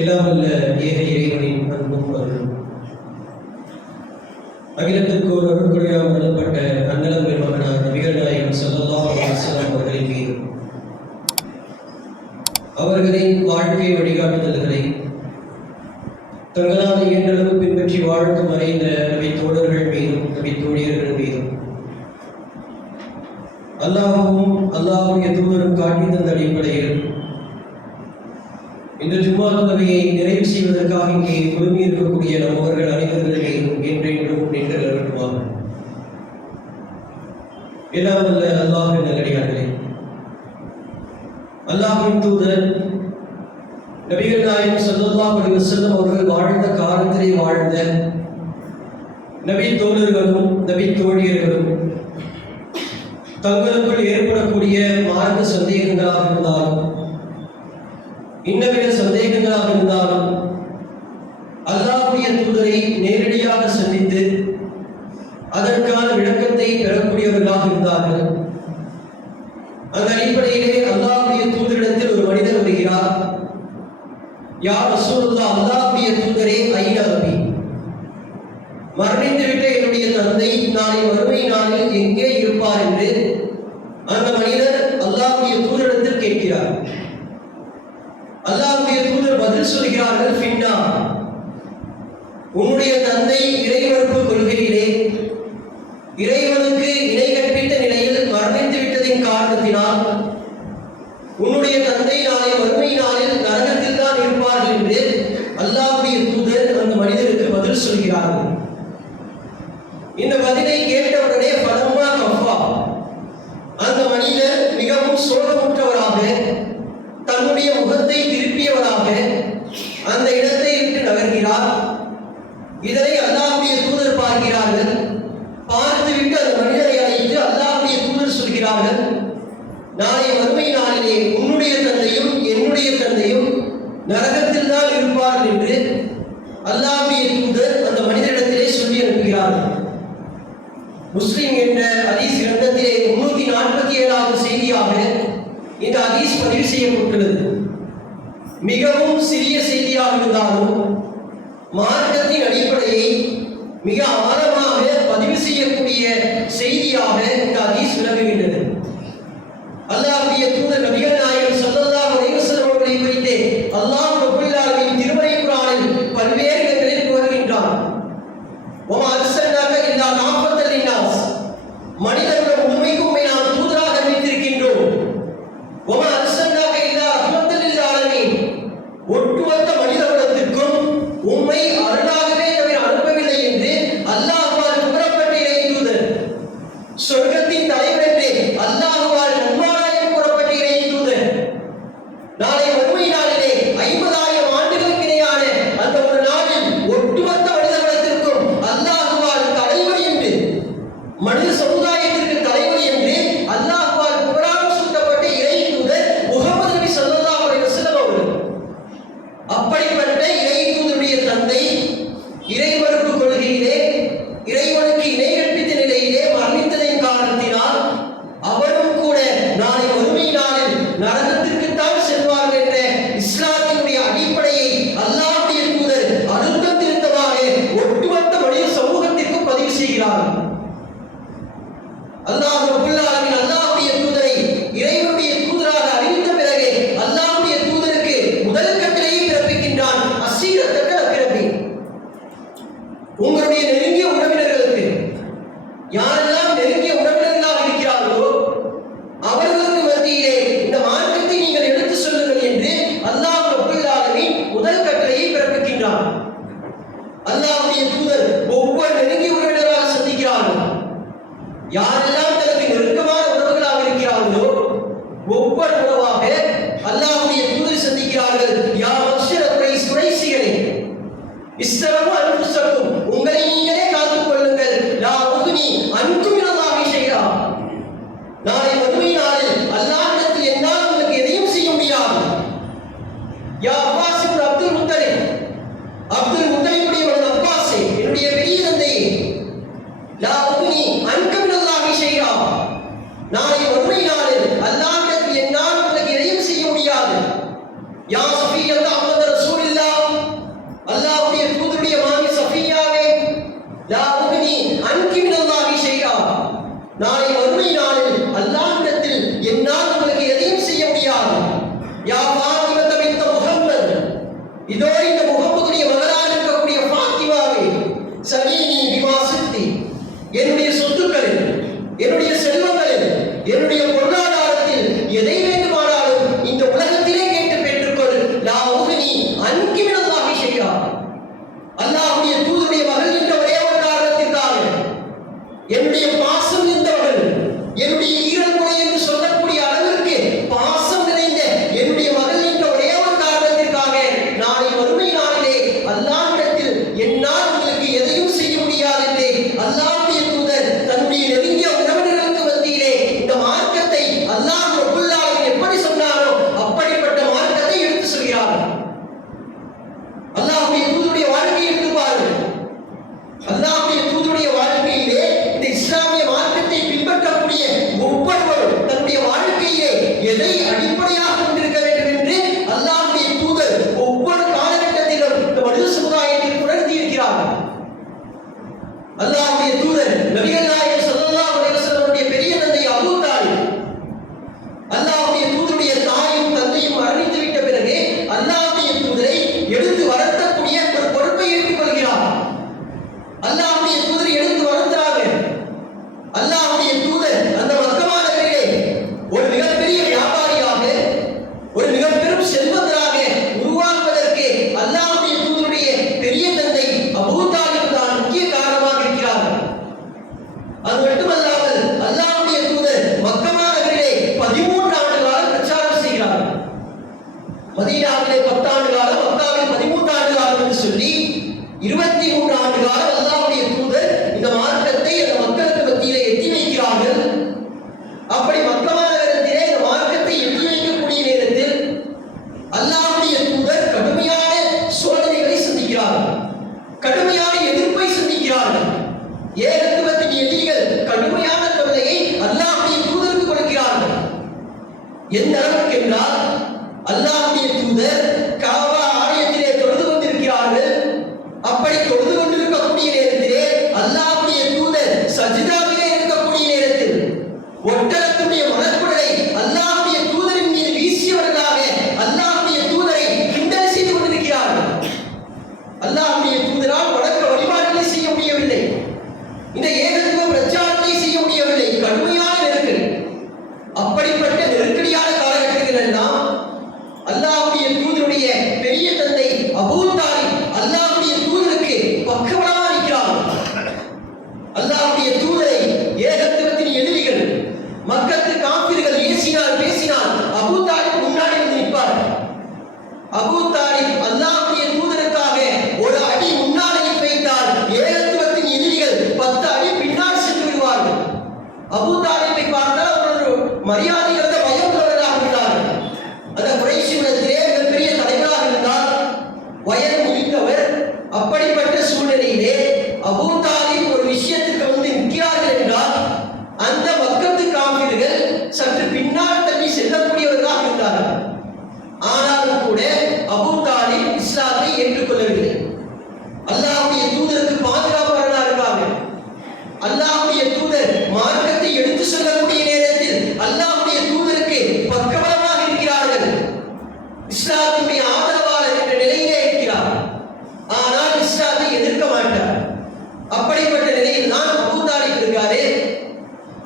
எல்லாம் வல்ல ஏக இறைவனின் அன்பும் அருளும் அகிலத்திற்கு ஒரு அருட்கொடையாக வழங்கப்பட்ட அன்னலம் பெருமகனார் நபிகள் நாயகம் ஸல்லல்லாஹு அலைஹி வஸல்லம் அவர்களின் மீது அவர்களின் வாழ்க்கை வழிகாட்டுதல்களை தங்களால் இயன்றளவு பின்பற்றி வாழ்ந்து மறைந்த நபி தோழர்கள் மீதும் நபி தோழியர்கள் மீதும் அல்லாஹ்வும் அல்லாஹ்வுடைய தூதரும் காட்டி தந்த அடிப்படையில் இந்த ஜும்மா தொழுகையை நிறைவு செய்வதற்காக இங்கே குழுமி இருக்கக்கூடிய நம்மவர்கள் அனைவர்கள் மீதும் என்றென்றும் நின்று நிலவட்டுமாக. எல்லாம் வல்ல அல்லாஹ்வின் நல்லடியார்களே, அல்லாஹ்வின் தூதர் நபிகள் நாயகம் ஸல்லல்லாஹு அலைஹி வஸல்லம் அவர்கள் வாழ்ந்த காலத்திலே வாழ்ந்த நபி தோழர்களும் நபி தோழியர்களும் தங்களுக்குள் ஏற்படக்கூடிய மார்க்க சந்தேகங்களாக இருந்தாலும் இன்னவித சந்தேகங்களாக இருந்தாலும் அல்லாஹ்வுடைய தூதரை நேரடியாக சந்தித்து அதற்கான விளக்கத்தை பெறக்கூடியவர்களாக இருந்தார்கள். அந்த அடிப்படையிலே அல்லாஹ்வுடைய தூதரிடத்தில் ஒரு மனிதர் வருகிறார். யா ரசூலுல்லாஹ், அல்லாஹ்வுடைய தூதரே, ஐன அபி, மரணித்துவிட்ட என்னுடைய தந்தை நாளை மறுமை நாளில் எங்கே இருப்பார் என்று அந்த மனிதர் அல்லாஹ்வுடைய தூதரிடத்தில் கேட்கிறார். அல்லாஹ்வுடைய தூதர் பதில் சொல்கிறார்கள், ஃபின்னா, உன்னுடைய தந்தை இறைமறுப்பு கொள்கையிலே இறைவனுக்கு இணை கற்பித்த நிலையில் மரணித்து விட்டதின் காரணத்தினால் உன்னுடைய தந்தை நாளை மறுமை நாளில் நரகத்தில் தான் இருப்பார்கள் என்று அல்லாஹ்வுடைய தூதர் அந்த மனிதருக்கு பதில் சொல்கிறார்கள். இந்த பதிலை கேட்டவுடனே பலமா கஃபா, அந்த மனிதர் மிகவும் சோகமுற்றவராக தன்னுடைய முகத்தை திருப்பியவராக அந்த இடத்தை விட்டு நகர்கிறார். இதனை அல்லாஹ்வுடைய தூதர் பார்க்கிறார்கள். பார்த்துவிட்டு அந்த மனிதரை அழைத்து அல்லாஹ்வுடைய தூதர் சொல்கிறார்கள், நாளை மறுமை நாளிலே உன்னுடைய தந்தையும் என்னுடைய தந்தையும் நரகத்தில் தான் இருப்பார்கள் என்று அல்லாஹ்வுடைய தூதர் அந்த மனிதரிடத்திலே சொல்லி அனுப்புகிறார்கள். முஸ்லிம் என்ற ஹதீஸ் கிரந்தத்திலே 347வது செய்தியாக இந்த ஹதீஸ் பதிவு செய்யப்பட்டுள்ளது. மிகவும் சிறிய செய்தியாக இருந்தாலும் மார்க்கத்தின் அடிப்படையை மிக ஆழமாக பதிவு செய்யக்கூடிய செய்தியாக இந்த ஹதீஸ் விளங்குகின்றது. அல்லாஹ்வுடைய தூதர் நபிகள் நாயகம் ஸல்லல்லாஹு அலைஹி வஸல்லம் அவர்களை குறித்து அல்லாஹ் ரப்பல் ஆலமீன் திருமறை குர்ஆனில் பல்வேறு இடங்களில் கூறுகின்றான். வமா அர்ஸல்னாக இல்லா காஃபத்தல் லின்னாஸ், மனிதர்கள் முழுமைக்கும் உம்மை நாம் தூதராக அனுப்பியிருக்கின்றோம். வமா அர்ஸல்னாக இல்லா ரஹ்மத்தல் லில் ஆலமீன், ஒட்டுமொத்த மனிதகுலத்திற்கும் உம்மை அருளாகவே தவிர அனுப்பவில்லை என்று அல்லாஹ்வால் கூறப்பட்ட இறை தூதர், சொர்க்கத்தின் தலைவர் என்று அல்லாஹ்வால் நன்மாராயம் கூறப்பட்ட இறை தூதர், நாளை மறுமை நாளிலே 50,000 ஆண்டுகளுக்கு இணையான அந்த ஒரு நாளில் ஒட்டுமொத்த மனிதகுலத்திற்கும் அல்லாஹ்வால் தலைவர் என்று, மனித சமுதாயத்திற்கு தலைவர் என்று அல்லாஹ்வால் புகழாரம் சூட்டப்பட்ட இறை தூதர் முஹம்மது நபி ஸல்லல்லாஹு அலைஹி வஸல்லம் அவர்கள். அப்படிப்பட்ட இறை தூதருடைய தந்தை இறைமறுப்பு கொள்கையிலே இறைவனுக்கு இணை கற்பித்த நிலையிலே மரணித்ததின் காரணத்தினால் அவரும் கூட நாளை மறுமை நாளில் நரகத்திற்குத்தான் செல்வார்கள் என்ற இஸ்லாத்தினுடைய அடிப்படையை அல்லாஹ்வுடைய தூதர் அழுத்தம் திருத்தமாக ஒட்டுமொத்த மனித சமூகத்திற்கு பதிவு செய்கிறார்கள். அல்லாஹ் ரப்பல் ஆலமீன் அல்லாஹ்வுடைய தூதரை இறைவனுடைய தூதராக அறிவித்த பிறகு அல்லாஹ்வுடைய தூதருக்கு முதல் கட்டளையை பிறப்பிக்கின்றான், அஸீரத்தக பிறப்பி, உங்களுடைய நெருங்கிய உறவினர்களுக்கு, யாரெல்லாம் நெருங்கிய உறவினர்களாக இருக்கிறார்களோ அவர்களுக்கு மத்தியிலே இந்த மார்க்கத்தை நீங்கள் எடுத்து சொல்லுங்கள் என்று அல்லாஹ் ரப்பல் ஆலமீன் முதல் கட்டளையை பிறப்பிக்கின்றான். அல்லாஹ்வுடைய தூதர் ஒவ்வொரு நெருங்கிய உறவினராக சந்திக்கிறார்கள். யாரெல்லாம் தனக்கு நெருக்கமான உறவுகளாக இருக்கிறார்களோ ஒவ்வொரு உறவாக அல்லாஹ்வுடைய தூதர் சந்திக்கிறார்கள். யா மக்ஷர குரைஷ், குரைஷிகளே, இஸ்ஸலமு அன்ஃபுஸக்கும், உங்களை நீங்களே காத்துக் கொள்ளுங்கள். லா உக்னி அன்கும் மினல்லாஹி ஷைஆ, நாளை மறுமை நாளில் அல்லாஹ்விடத்தில் என்னால் உங்களுக்கு எதையும் செய்ய முடியாது. யா அப்பாஸ் இப்னு அப்துல் முத்தலிப், அப்துல் முத்தலிபுடைய மகன் அப்பாஸே, என்னுடைய பெரிய தந்தையே, லா உக்னி அன்கும் மினல்லாஹி ஷைஆ, நாளை மறுமை நாளில் அல்லாஹ்விடத்தில் என்னால் உங்களுக்கு எதையும் செய்ய முடியாது. யா சஃபியல்லாஹ் முஹம்மது ரசூலுல்லாஹ் அன்கி மினல்லாஹி ஷைஆ, அல்லாஹ்வுடைய தூதருடைய மகள் என்ற ஒரே ஒரு காரணத்திற்காக என்னுடைய பாசம் இருந்தவர்கள், என்னுடைய ஈரல் குறை என்று சொல்லக்கூடிய அளவிற்கு பாசம் நிறைந்த என்னுடைய மகள் என்ற ஒரே ஒரு காரணத்திற்காக நாளை வறுமை நாளிலே அல்லாஹ்விடத்தில் என்னால் உங்களுக்கு எதையும் செய்ய முடியாது என்று அல்லாஹ்வுடைய தூதர் தன்னுடைய நெருங்கிய உறவினர்களுக்கு மத்தியிலே இந்த மார்க்கத்தை அல்லாஹ் ரப்பல் ஆலமீன் எப்படி சொன்னாரோ அப்படிப்பட்ட மார்க்கத்தை எடுத்து சொல்கிறார்கள். அல்லாஹ்வுடைய தூதருடைய வாழ்க்கையை எடுத்து பாருங்கள். அல்லாஹ்வுடைய தூதருடைய வாழ்க்கையிலே இந்த இஸ்லாமிய மார்க்கத்தை பின்பற்றக்கூடிய ஒவ்வொருவரும் தன்னுடைய வாழ்க்கையிலே எதை அடிப்படையாக கொண்டிருக்க வேண்டும் என்று அல்லாஹ்வுடைய தூதர் ஒவ்வொரு காலகட்டத்திலும் இந்த மனித சமுதாயத்தில் உணர்த்தி இருக்கிறார்கள். அல்லாஹ்வுடைய தூதர் நபிகள் நாயகம் ஸல்லல்லாஹு அலைஹி வஸல்லம் பெரிய தந்தை அபூ தாலிப், அல்லாஹ்வுடைய தூதருடைய தாயும் தந்தையும் மரணித்து விட்ட பிறகு அல்லாஹ்வுடைய தூதரை எடுத்து வளர்த்தக்கூடிய ஒரு பொறுப்பை ஏற்றுக் கொள்கிறார். அல்லாஹ்வுடைய தூதரை எடுத்து வளர்த்தாங்க. அல்லாஹ்வுடைய தூதர் அந்த மக்கமா நகரிலே ஒரு மிகப்பெரிய வியாபாரியாக, ஒரு மிகப்பெரும் செல்வந்தராக உருவாக்குவதற்கு அல்லாஹ்வுடைய தூதருடைய பெரிய தந்தை அபூ தாலிப் தான் முக்கிய காரணமாக இருக்கிறார்கள். அது மட்டுமல்லாமல் அல்லாஹ்வுடைய தூதர் மக்கமா நகரிலே 13 ஆண்டு காலம் பிரச்சாரம் செய்கிறார்கள். மதீனாவிலே 10 ஆண்டு காலம், மக்காவில் 13 ஆண்டு காலம் என்று சொல்லி 23 ஆண்டு காலம் அல்லாஹ்வுடைய தூதர் இந்த மார்க்கத்தை அந்த மக்களுக்கு மத்தியிலே எத்தி வைக்கிறார்கள். அப்படி மக்கமா நகரத்திலே இந்த மார்க்கத்தை எத்தி வைக்கக்கூடிய நேரத்தில் அல்லாஹ்வுடைய தூதர் கடுமையான சோதனைகளை சந்திக்கிறார்கள், கடுமையான எதிர்ப்பை சந்திக்கிறார்கள். ஏகத்துவத்தின் எதிரிகள் கடுமையான தொல்லையை அல்லாஹ்வுடைய தூதருக்கு கொடுக்கிறார்கள். எந்த அளவுக்கு என்றால் அல்லாஹ்வுடைய தூதர் காபா ஆலயத்திலே தொழுது கொண்டிருக்கிறார்கள். அப்படி தொழுது கொண்டிருக்கக்கூடிய நேரத்திலே அல்லாஹ்வுடைய தூதர் சஜ்தாவிலே இருக்கக்கூடிய நேரத்தில் ஒட்டகத்துடைய மலக்குடலை அல்லாஹ்வுடைய தூதரின் மீது வீசியவர்களாக அல்லாஹ்வுடைய தூதரை கிண்டல் செய்து கொண்டிருக்கிறார்கள். அல்லாஹ்வுடைய தூதரால் வணக்க வழிபாடுகளை செய்ய முடியவில்லை, இந்த ஏகத்துவ பிரச்சாரத்தை செய்ய முடியவில்லை. கடுமையான நெருக்கடி. அப்படிப்பட்ட நெருக்கடியான காலகட்டங்கள் எல்லாம் அல்லாஹ்வுடைய தூதருடைய பெரிய தந்தை அபூ தாலிப் அல்லாஹ்வுடைய தூதருக்கு பக்கபலமாக இருக்கிறார். அல்லாஹ்வுடைய தூதரை ஏகத்துவத்தின் எதிரிகள் மக்கத்து காபிர்கள் ஏசினால் பேசினால் அபூ தாலிப் முன்னாடி வந்து நிற்பார். அபூ தாலிப் அல்லாஹ்வுடைய தூதருக்காக ஒரு அடி முன்னால் வைத்தால் ஏகத்துவத்தின் எதிரிகள் 10 அடி பின்னால் சென்று விடுவார்கள். அபூ தாலிபை பார்த்தால் அவர்கள் மரியாதை கலந்த பயம் உள்ளவர்களாக இருந்தார்கள். அந்த குறைஷி குலத்திலே மிகப்பெரிய தலைவராக இருந்தார், வயது முதிர்ந்தவர். அப்படிப்பட்ட சூழ்நிலையிலே அபூ தாலிப் ஒரு விஷயத்துக்கு வந்து நிற்கிறார்கள் என்றால் அந்த மக்கத்து காபிர்கள் சற்று பின்னால் தள்ளி செல்லக்கூடியவர்களாக இருந்தார்கள். ஆனாலும் கூட அபூ தாலிப் இஸ்லாத்தை ஏற்றுக்கொள்ளவில்லை. அல்லாஹ்வுடைய தூதருக்கு பாதுகாப்பாளராக இருக்காங்க. அல்லாஹ்வுடைய தூதர் மார்க்கத்தை எடுத்து சொல்லக்கூடிய நேரத்தில் அல்லாஹ்வுடைய தூதருக்கு பக்கபலமாக இருக்கிறார்கள். இஸ்லாத்துடைய ஆதரவாளர் என்ற நிலையிலே இருக்கிறார். ஆனால் இஸ்லாத்தை எதிர்க்க மாட்டார். அப்படிப்பட்ட நிலையில் தான் அபூ தாலிப் இருக்காரு.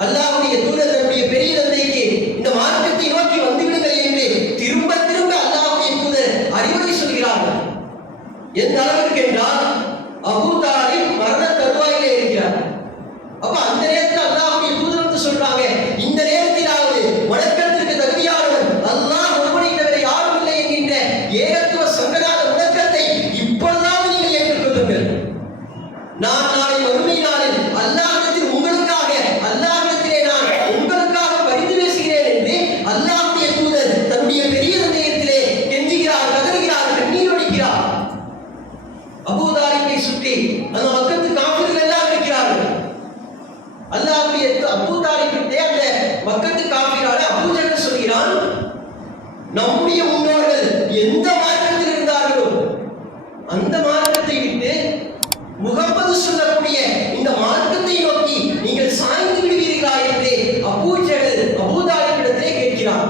அல்லாஹ்வுடைய தூதர் தன்னுடைய பெரிய தந்தைக்கு இந்த மார்க்கத்தை நோக்கி வந்துவிடுங்கள் என்று திரும்ப திரும்ப அல்லாஹ்வுடைய தூதர் அறிவுரை சொல்கிறார்கள். எந்த அளவிற்கு என்றால் அபூ தாலிப் மரண தருவாயிலே இருக்கிறார். அப்ப அந்த நேரத்தில் அல்லாஹ்வுடைய தூதர் வந்து சொல்றாங்க, இந்த நேரத்திலாவது வணக்கத்திற்கு தகுதியானவர் அல்லாஹ் ஒருவனை தவிர யாரும் இல்லை என்கின்ற ஏகத்துவ சங்கடான வணக்கத்தை இப்பொழுதாவது நீங்கள் ஏற்றுக்கொள்ளுங்கள். நான் நாளை வறுமை நாளில் அல்லாஹ்விடத்தில் உங்களுக்காக, அல்லாஹ்விடத்திலே நான் உங்களுக்காக பரிந்து பேசுகிறேன் என்று அல்லாஹ்வுடைய தூதர் தன்னுடைய பெரிய தந்தையத்திலே கெஞ்சுகிறார், கதறுகிறார், கண்ணீர் வடிக்கிறார். அபூ தாலிபை சுற்றி அந்த மக்கத்து காபிர்கள் எல்லாம் இருக்கிறார்கள். அல்லாஹ்வுடைய அபூ தாலிபிட்டே அந்த மக்கத்து காபிரான அபூ ஜஹல் சொல்கிறான், நம்முடைய முன்னோர்கள் எந்த மார்க்கத்தில் இருந்தார்களோ அந்த மார்க்கத்தை விட்டு முகமது சொல்லக்கூடிய இந்த மார்க்கத்தை நோக்கி நீங்கள் சாய்ந்து விடுவீர்களா என்று அபூ ஜஹல் அபூ தாலிபிடத்திலே கேட்கிறார்.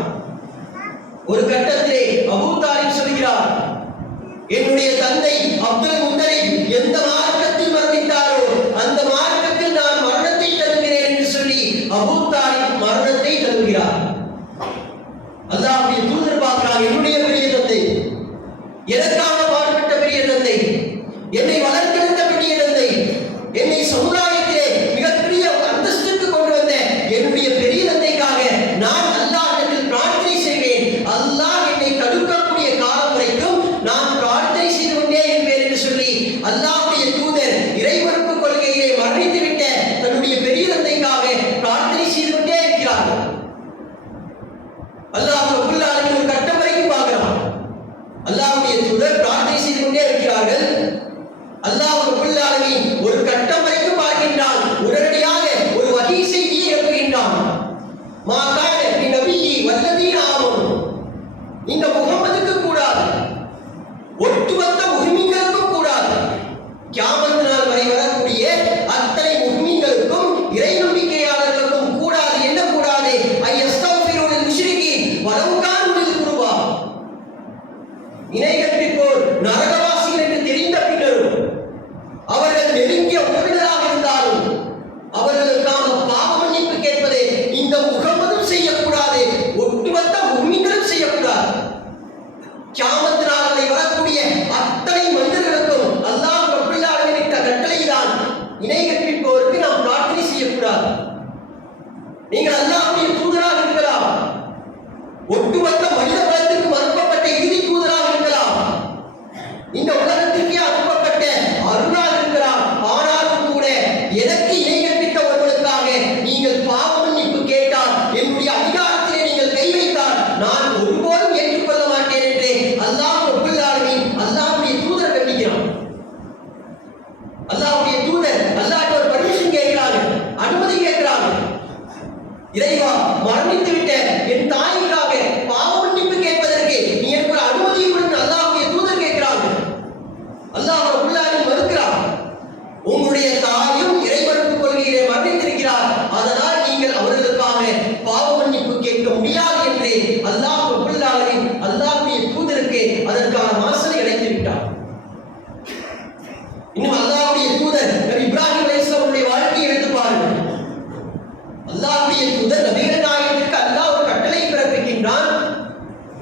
ஒரு கட்டத்திலே அபூ தாலிப் சொல்கிறார், என்னுடைய தந்தை அப்துல் முத்தலிப் எந்த மார்க்கத்தில் மரணித்தாரோ அந்த மார்க்கத்தில் நான் மரணத்தை தருகிறேன் என்று சொல்லி அபூ தாலிப் மரணத்தை தருகிறார். அல்லாஹ்வுடைய தூதர் பார்க்கிறார், என்னுடைய பெரிய தந்தை எனக்காக தூதர் பிரார்த்தனை செய்து கொண்டே இருக்கிறார்கள். அல்லாஹ் ரப்பல் ஆலமீன் ஒரு கட்டம் வரைக்கும் பார்க்கின்றான். உடனடியாக ஒரு வகை செய்தியை இறக்குகின்றான். மா கான நபியி வல்லதீன ஆமனு, இந்த முகம்மதுக்கு கூடாது, ஒட்டுமொத்த முஹ்மின்களுக்கும் கூடாது, கியாமத் நாள் வரை வரக்கூடிய அத்தனை முஹ்மின்களுக்கும் இறை நம்பிக்கையாளர்களுக்கும் கூடாது. என்ன கூடாது? ஐயஸ்தக்ஃபிருல் முஷ்ரிகீன் வலவ் கானு உலில் குர்பா, இணை கற்பிப்போர் நரகவாசிகள் என்று தெரிந்த பின்னரும் அவர்கள் நெருங்கிய உறவினராக இருந்தாலும் அவர்களுக்கான பாவ மன்னிப்பு கேட்பதை இந்த முகம்மதும் செய்யக்கூடாது, ஒட்டுமொத்த முஹ்மின்களும் செய்யக்கூடாது. கியாமத் நாள் வரை வரக்கூடிய அத்தனை மனிதர்களுக்கும் அல்லாஹ் ரப்பல் ஆலமீன் இட்ட கட்டளைதான் இணை கற்பிப்போருக்கு நாம் பிரார்த்தனை செய்யக்கூடாது. நீங்கள் அல்லாஹ்வுடைய தூதராக இருக்கலாம், ஒட்டுமொத்த மனித குலத்திற்கு அனுப்பப்பட்ட இறுதி தூதராக இருக்கலாம், இந்த உலகத்திற்கே அனுப்பப்பட்ட அருளாக இருக்கலாம். ஆனாலும் கூட எனக்கு இணை கற்பித்த ஒருவனுக்காக நீங்கள் பாவ மன்னிப்பு கேட்டால், என்னுடைய அதிகாரத்திலே நீங்கள் கை வைத்தால் நான் ஒருபோதும் ஏற்றுக்கொள்ள மாட்டேன் என்று அல்லாஹ் ரப்பல் ஆலமீன் அல்லாஹ்வுடைய தூதர் கண்டிக்கிறான். அல்லாஹ்வுடைய தூதர் அல்லாஹ்ட்ட ஒரு பர்மிஷன் கேட்கிறாங்க, அனுமதி கேட்கிறாங்க. இறைவா, மரணித்து விட்ட என் தாய்க்காக பாவ மன்னிப்பு கேட்பதற்கு நீ எனக்கு ஒரு அனுமதி கொடுங்க. அல்லாஹ்வுடைய தூதர் கேட்கிறாங்க. அல்லாஹ் ரப்பல் ஆலமீன் மறுக்கிறார். உங்களுடைய தாயும் இறைமறுப்பு கொள்கையிலே மரணித்திருக்கிறார், அதனால் நீங்கள் அவர்களுக்காக பாவ மன்னிப்பு கேட்க முடியாது என்று அல்லாஹ் ரப்பல் ஆலமீன் அல்லாஹ்வுடைய தூதருக்கு அதற்கான வாசலை அடைத்து விட்டார். இன்னும் அல்லாஹ்வுடைய தூதர் நபி இப்ராஹிம் அலைஹிஸ்ஸலாம் அவருடைய வாழ்க்கையை எடுத்து பாருங்கள். அல்லாஹ்வுடைய தூதர் நபிகள் நாயகத்திற்கு அல்லாஹ் ஒரு கட்டளை பிறப்பிக்கின்றான்,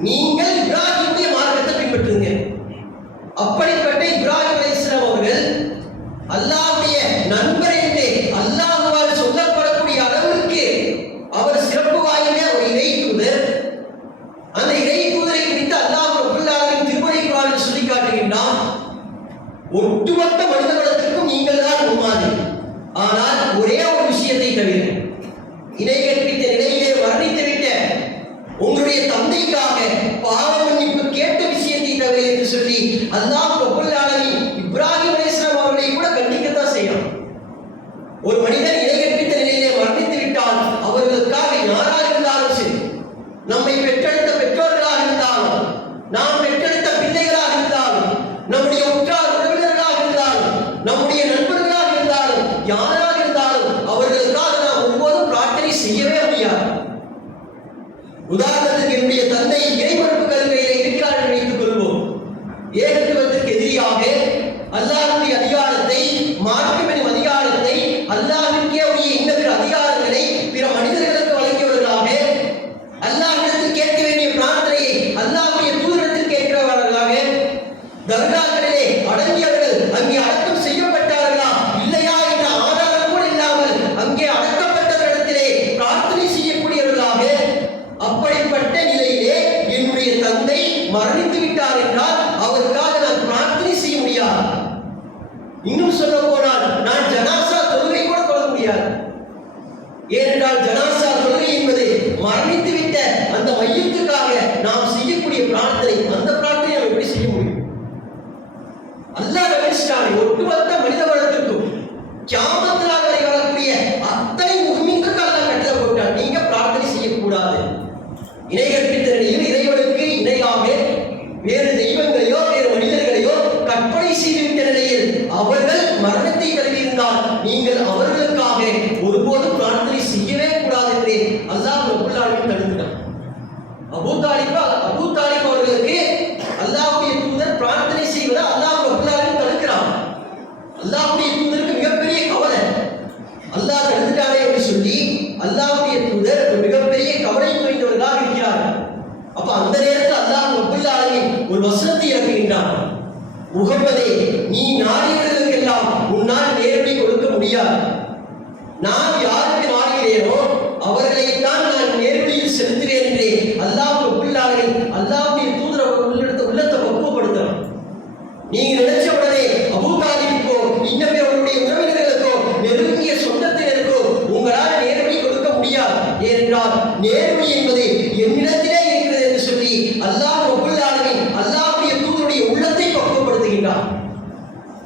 நீங்கள் இப்ராஹிமுடைய மார்க்கத்தை பின்பற்றுங்க. அப்படிப்பட்ட இப்ராஹிம் அலைஹிஸ்ஸலாம் அவர்கள் அல்லாஹ்வுடைய நண்பர் என்று அல்லாஹ்வால் சொல்லப்படக்கூடிய அளவிற்கு அவர் சிறப்பு வாய்ந்த ஒரு இறை தூதர். அந்த இறை தூதரை குறித்து அல்லாஹ் ரப்பல் ஆலமீன் திருமறை குர்ஆனில் சொல்லி காட்டுகின்றான், ஒட்டுமொத்த மனித குலத்திற்கும் நீங்கள் தான் முன்மாதிரி. ஆனால் ஒரே ஒரு விஷயத்தை தவிர, இணை கற்பித்த நிலையிலே மரணித்துவிட்ட உங்களுடைய தந்தைக்காக பாவ மன்னிப்பு கேட்ட விஷயத்தை தவிர என்று சொல்லி அல்லாஹ் ரப்பல் ஆலமீன் இப்ராஹிம் அலைஹிஸ்ஸலாம் அவர்களை கூட கண்டிக்கத்தான் செய்யலாம். ஒரு மனிதன் இணை கற்பித்த நிலையிலே மரணித்து விட்டால் அவர்களுக்காக யாராக இருந்தாலும் சரி, நம்மை பெற்றெடுத்த பெற்றோர்களாக இருந்தாலும், நாம் பெற்றெடுத்த பிள்ளைகளாக இருந்தாலும், நம்முடைய உற்றார் உறவினர்களாக இருந்தாலும், நம்முடைய நண்பர்களாக இருந்தாலும், யாராக இருந்தாலும் அவர்களுக்காக நாம் ஒருபோதும் பிரார்த்தனை செய்யவே முடியாது. உதாரணத்துக்கு என்னுடைய தந்தை இறைமறுப்பு கொள்கையிலே இருக்கிறார் என்று வைத்துக் கொள்வோம். ஏகத்துவத்திற்கு எதிராக அல்லாஹ்வுடைய அதிகாரத்தை, மாற்றம் எனும் அதிகாரத்தை, அல்லாஹ்விற்கே உரிய இன்ன பிற அதிகாரங்களை பிற மனிதர்களுக்கு வழங்கியவர்களாக, அல்லாஹ்விடத்தில் கேட்க வேண்டிய பிரார்த்தனையை அல்லாஹ்வுடைய தூதரிடத்தில் கேட்கிறவர்களாக, தர்காக்களிலே அடங்கியவர்கள் அங்கே அடக்கம் செய்யப்பட்டார்களா இல்லையா என்ற ஆதாரம் கூட இல்லாமல் அங்கே அடக்கப்பட்டவரிடத்திலே பிரார்த்தனை செய்யக்கூடியவர்களாக, அப்படிப்பட்ட நிலையிலே என்னுடைய தந்தை மரணித்து விட்டார் என்றால் அவருக்காக நான் பிரார்த்தனை செய்ய முடியாது. இன்னும் சொல்ல போனால் நான் ஜனாசா தொழுகை கூட தொழ முடியாது. ஏனென்றால் ஜனாசா தொழுகை என்பது மரணித்து விட்ட அந்த மையத்துக்காக நாம் செய்யக்கூடிய பிரார்த்தனை. அந்த பிரார்த்தனை நாம் எப்படி செய்ய முடியும்? அல்லாஹ் ரபிஸ்டானி ஒட்டுமொத்த மனித வளத்திற்கும் கியாமத் நாள் வரை வரக்கூடிய அத்தனை முஹ்மின்களுக்கு அல்லாஹ் கட்டளை போட்டார், நீங்க பிரார்த்தனை செய்யக்கூடாது. இணை கற்பித்த நிலையில் இறைவனுக்கு இணையாக வேறு தெய்வங்களையோ வேறு மனிதர்களையோ கற்பனை செய்துவிட்ட நிலையில் அவர்கள் மரணத்தை தழுவியிருந்தால் நீங்கள் அவர்களுக்காக ஒருபோதும் பிரார்த்தனை செய்யவே கூடாது என்று அல்லாஹ் ரப்பல் ஆலமீன் தடுக்கிறார். அபூ தாலிப் அவர்களுக்கு அல்லாஹ்வுடைய தூதர் பிரார்த்தனை செய்வதை அல்லாஹ் ரப்பல் ஆலமீன் தடுக்கிறார். அல்லாஹ்வுடைய தூதருக்கு மிகப்பெரிய கவலை, அல்லாஹ் தடுத்துட்டானே என்று சொல்லி அல்லாஹ்வுடைய தூதர் மிகப்பெரிய கவலை தோய்ந்தவர்களாக இருக்கிறார்கள். அப்ப அந்த நேரத்தில் அல்லாஹ் ரப்பல் ஆலமீன் ஒரு வசனத்தை இறக்குகின்றான், முகம்மதே, நீ நாடியவர்களுக்கெல்லாம் உன்னால் நேரடி கொடுக்க முடியாது. நான் யாருக்கு நாடுகிறேனோ அவர்களைத்தான் நான் நேர்வழியில் செலுத்துவேன் என்று அல்லாஹ் ரப்பல் ஆலமீன் அல்லாஹ்வுடைய தூதர் உள்ளத்தை பக்குவப்படுத்துறான். நீங்க நினைச்ச உடனே அபூ தாலிபுக்கோ இன்னும் அவருடைய உறவினர்களுக்கோ நெருங்கிய சொந்தத்தினருக்கோ உங்களால் நேர்வழி கொடுக்க முடியாது. ஏனென்றால் நேர்வழி என்பது என்னிடத்திலே இருக்கிறது என்று சொல்லி அல்லாஹ் ரப்பல் ஆலமீன் அல்லாஹ்வுடைய தூதருடைய உள்ளத்தை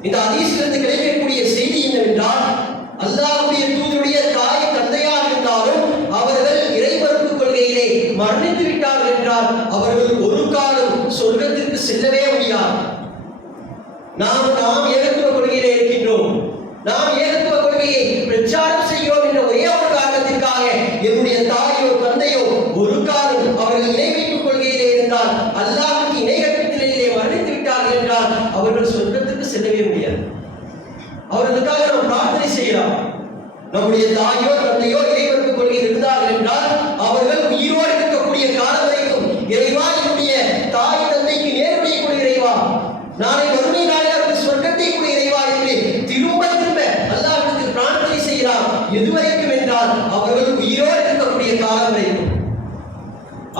இந்த ஹதீஸிலிருந்து கிடைக்கக்கூடிய செய்தி என்னவென்றால், அல்லாஹ்வுடைய தூதருடைய தாய் தந்தையாக இருந்தாலும் அவர்கள் இறைமறுப்பு கொள்கையிலே மரணித்து விட்டார்கள் என்றால் அவர்கள் ஒரு காலம் சொர்க்கத்திற்கு செல்லவே முடியாது. நாம் ஏகத்துவ கொள்கையிலே இருக்கின்றோம், நாம் ஏகத்துவ கொள்கையை பிரச்சாரம் செய்கிறோம் என்ற ஒரே ஒரு காரணத்திற்காக என்னுடைய தாயோ தந்தையோ ஒரு காலம் அவர்கள் இணை வைப்புக் கொள்கையிலே இருந்தால், அல்லாஹ்வுக்கு இணை கற்பித்தலிலே மரணித்து விட்டார்கள் என்றால் அவர்கள் சொர்க்கத்திற்கு செல்லவே முடியாது. அவர்களுக்காக நாம் பிரார்த்தனை செய்யலாம். நம்முடைய தாயோ தந்தையோ இறைவனுக்கு கொள்கையில் இருந்தார்கள் என்றால் அவர்கள் உயிரோடு இருக்கக்கூடிய காலம் வரைக்கும் இறைவா, என்னுடைய தாய் தந்தைக்கு நேர்வழி கொடு இறைவா, நாளை வறுமை நாளில் அவர்கள் சொர்க்கத்தை கொடு இறைவா என்று திரும்ப திரும்ப அல்லாஹ்விடத்தில் பிரார்த்தனை செய்யலாம். எதுவரைக்கும் என்றால் அவர்கள் உயிரோடு இருக்கக்கூடிய காலம் வரைக்கும்.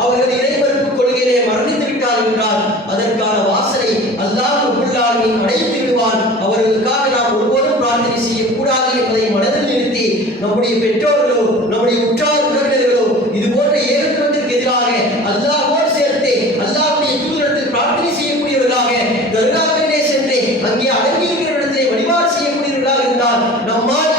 அவர்கள் இறைமறுப்பு கொள்கையிலே மரணித்து விட்டார்கள் என்றால் அதற்கான வாசலை அல்லாஹ் ரப்பல் ஆலமீன் அடைத்து விடுவான். அவர்களுக்காக நாம் ஒருபோதும் பிரார்த்தனை செய்யக்கூடாது என்பதை மனதில் நிறுத்தி, நம்முடைய பெற்றோர்களோ நம்முடைய உற்றார் உறவினர்களோ இது போன்ற ஏகத்துவத்திற்கு எதிராக அல்லாஹ்வோடு சேர்த்து அல்லாஹ்வுடைய தூதரிடத்தில் பிரார்த்தனை செய்யக்கூடியவர்களாக தர்காக்களிலே சென்று அங்கே அடங்கி இருக்கிற இடத்திலே வழிபாடு செய்யக்கூடியவர்களாக இருந்தால் நம்மால்